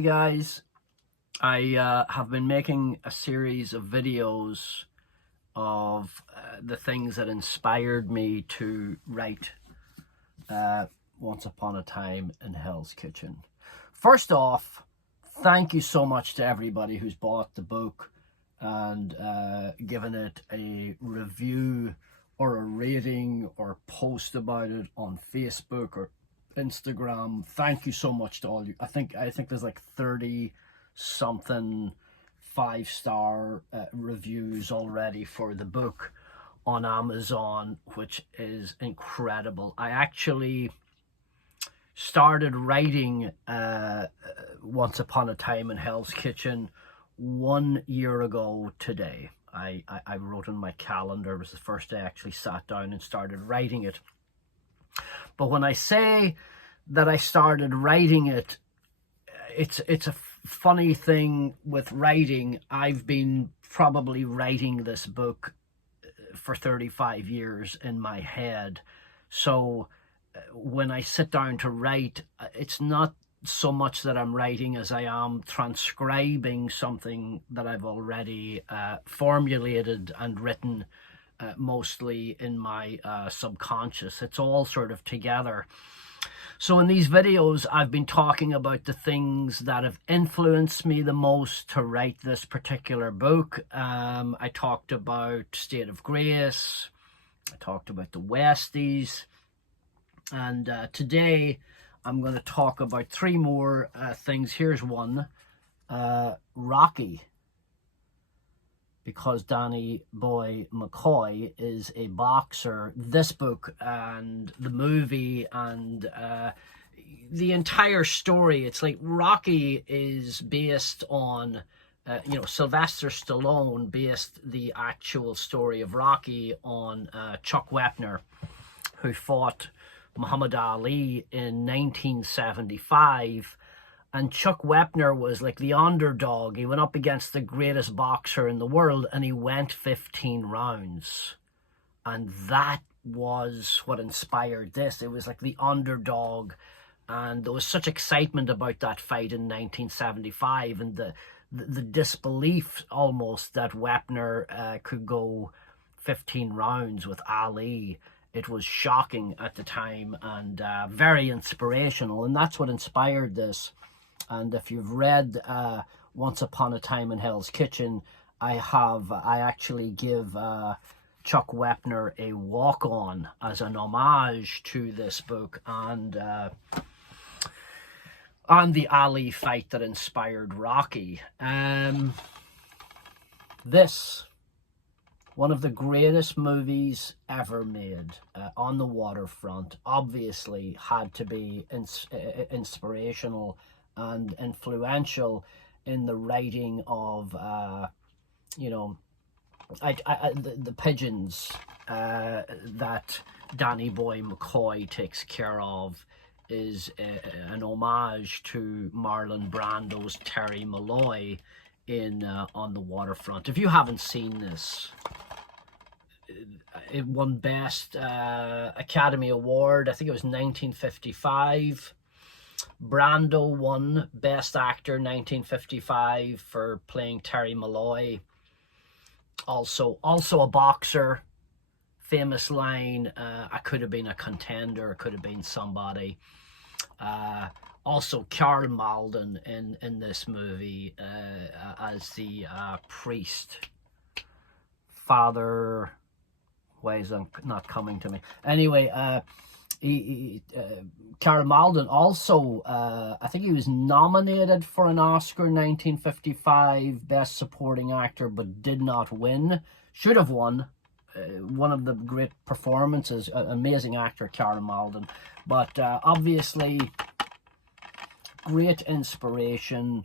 Hey guys, I have been making a series of videos of the things that inspired me to write Once Upon a Time in Hell's Kitchen. First off, thank you so much to everybody who's bought the book and given it a review or a rating or post about it on Facebook or Instagram. Thank you so much to all you. I think there's like 30 something 5-star reviews already for the book on Amazon, which is incredible. I actually started writing Once Upon a Time in Hell's Kitchen 1 year ago today. I wrote in my calendar. It was the first day I actually sat down and started writing it. But when I say that I started writing it, it's a funny thing with writing. I've been probably writing this book for 35 years in my head. So when I sit down to write, it's not so much that I'm writing as I am transcribing something that I've already formulated and written, mostly in my subconscious. It's all sort of together. So in these videos, I've been talking about the things that have influenced me the most to write this particular book. I talked about State of Grace. I talked about the Westies. And today, I'm going to talk about 3 more things. Here's one. Rocky. Because Danny Boy McCoy is a boxer. This book and the movie and the entire story, it's like Rocky is based on, Sylvester Stallone based the actual story of Rocky on Chuck Wepner, who fought Muhammad Ali in 1975. And Chuck Wepner was like the underdog. He went up against the greatest boxer in the world and he went 15 rounds. And that was what inspired this. It was like the underdog. And there was such excitement about that fight in 1975 and the disbelief almost that Wepner could go 15 rounds with Ali. It was shocking at the time and very inspirational. And that's what inspired this. And if you've read Once Upon a Time in Hell's Kitchen, I actually give Chuck Wepner a walk-on as an homage to this book and the Ali fight that inspired Rocky. This, one of the greatest movies ever made, On the Waterfront, obviously had to be inspirational and influential in the writing of, the pigeons that Danny Boy McCoy takes care of is an homage to Marlon Brando's Terry Malloy in On the Waterfront. If you haven't seen this, it won Best Academy Award, I think it was 1955. Brando won Best Actor 1955 for playing Terry Malloy. Also a boxer. Famous line, I could have been a contender, I could have been somebody. Also Karl Malden in this movie as the priest. Father, why is that not coming to me? Anyway, Karl Malden also, I think he was nominated for an Oscar in 1955, Best Supporting Actor, but did not win. Should have won. One of the great performances, amazing actor, Karl Malden. But obviously, great inspiration,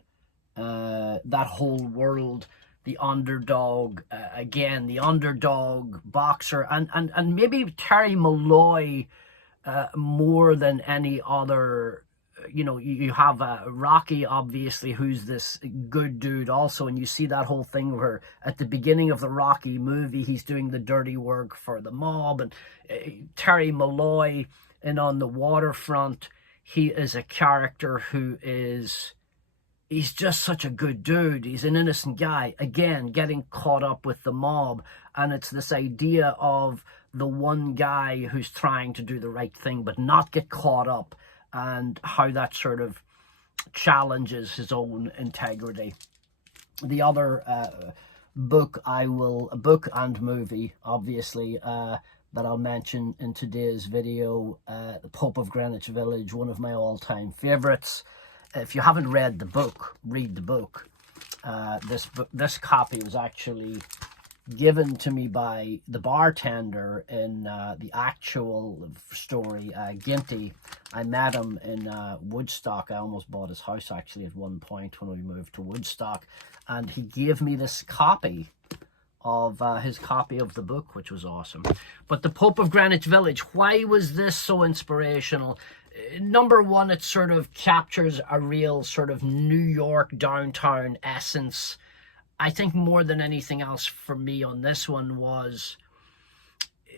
that whole world, the underdog, again, the underdog boxer, and maybe Terry Malloy, more than any other. You have Rocky, obviously, who's this good dude also, and you see that whole thing where at the beginning of the Rocky movie, he's doing the dirty work for the mob, and Terry Malloy, and On the Waterfront, he is a character who is he's just such a good dude. He's an innocent guy, again, getting caught up with the mob. And it's this idea of the one guy who's trying to do the right thing but not get caught up, and how that sort of challenges his own integrity. The other book and movie, obviously, that I'll mention in today's video, The Pope of Greenwich Village, one of my all-time favorites. If you haven't read the book, read the book. This copy was actually given to me by the bartender in the actual story, Ginty. I met him in Woodstock. I almost bought his house actually at one point when we moved to Woodstock, and he gave me this copy of his copy of the book, which was awesome. But The Pope of Greenwich Village, why was this so inspirational? Number one, it sort of captures a real sort of New York downtown essence. I think more than anything else for me on this one was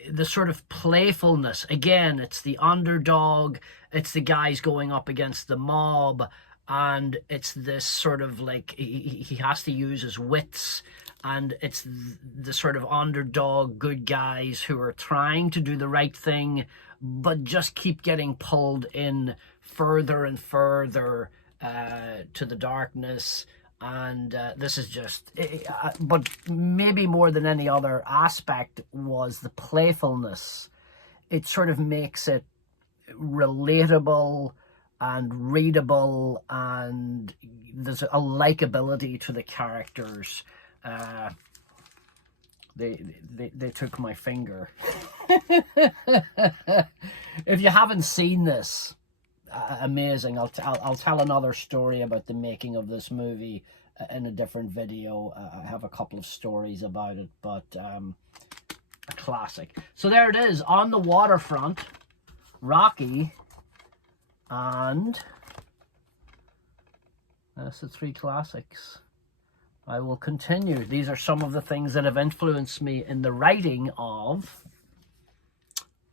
the sort of playfulness. Again, it's the underdog, it's the guys going up against the mob, and it's this sort of like, he has to use his wits, and it's the sort of underdog good guys who are trying to do the right thing, but just keep getting pulled in further and further to the darkness. And this is just, but maybe more than any other aspect was the playfulness. It sort of makes it relatable and readable, and there's a likability to the characters. They took my finger. If you haven't seen this, amazing. I'll tell another story about the making of this movie in a different video. I have a couple of stories about it, but a classic. So there it is, On the Waterfront, Rocky, and that's the three classics. I will continue. These are some of the things that have influenced me in the writing of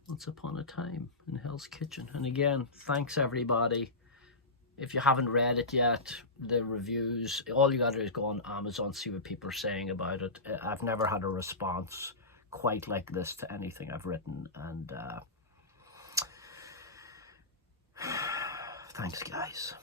Once Upon a Time in Hell's Kitchen. And again, thanks everybody. If you haven't read it yet, the reviews, all you gotta do is go on Amazon, see what people are saying about it. I've never had a response quite like this to anything I've written, and thanks guys.